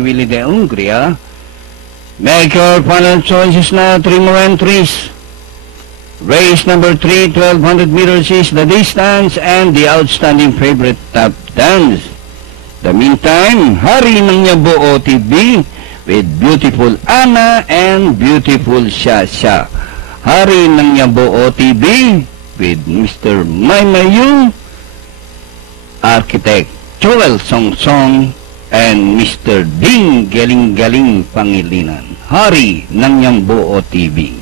Willie de Hungria. Make your final choices now. 3 more entries. Race number 3, 1200 meters is the distance and the outstanding favorite tap dance. The meantime, Hari ng Yabo OTB with Beautiful Anna and Beautiful Shasha. Hari ng Yabo OTB with Mr. Maymayu, Architect Joel Songsong, and Mr. Ding Galing-Galing Pangilinan. Hari ng Yambo OTB.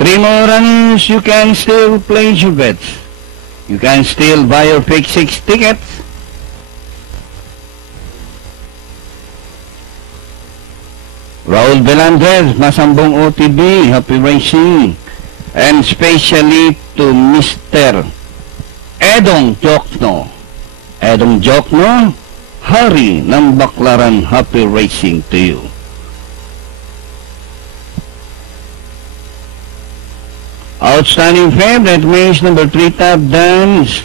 3 more runs, you can still place your bets. You can still buy your Pick 6 tickets. Raul Belandres, Masambong OTB, happy racing. And especially to Mr. Edong Jokno. Edong Jokno, Hari ng Baklaran, happy racing to you. Outstanding favorite, race number 3, Tap Dance.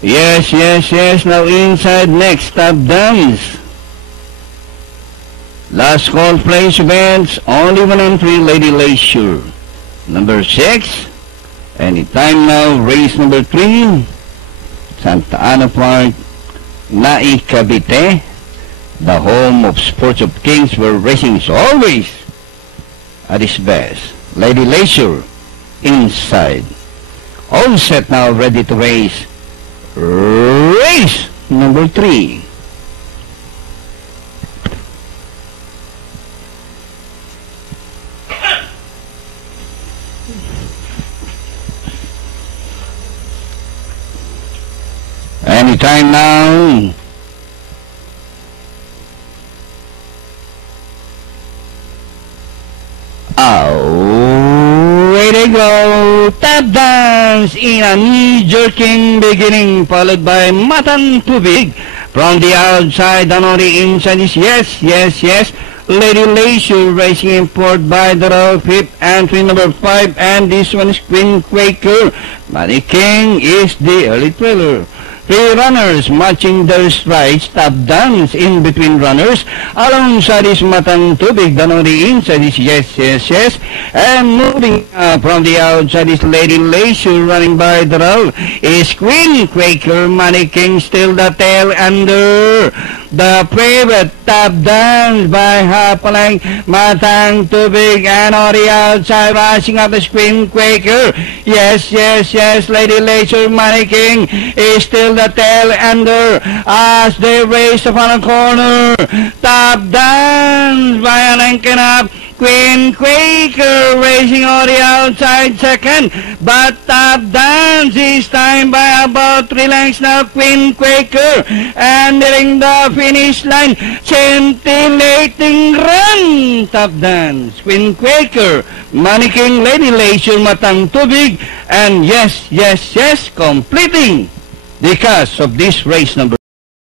Yes, now inside next, Tap Dance. Last call, place events, only 1 entry, Lady Leisure. Number 6, anytime now, race number 3, Santa Ana Park, Nai Cavite, the home of Sports of Kings, where racing is always at its best. Lady Leisure, inside. All set now, ready to race. Race number 3. Anytime now. Away they go. Tap Dance in a knee-jerking beginning, followed by Matan Tubig. From the outside and on the inside is yes. Lady Leisure racing import by the row, 5th entry number 5, and this one is Queen Quaker. Money King is the early trailer. 3 runners matching their strides, Tap Dance in between runners. Alongside is Matan Tubig, then on the inside is yes. And moving from the outside is Lady Leisure, running by the row is Queen Quaker. Money King still the tail under. The favorite, Tap Dance by half a length, Matan Tubig, and on the outside rushing up is Queen Quaker. Yes, Lady Leisure, Money King is still the tail ender as they race the final corner. Tap Dance by a length and up. Queen Quaker racing on the outside second, but Tap Dance is timed by about 3 lengths now. Queen Quaker and nearing the finish line, scintillating run. Tap Dance, Queen Quaker, Money King, Lady Leisure, Matang Tubig, and yes, completing the cast of this race number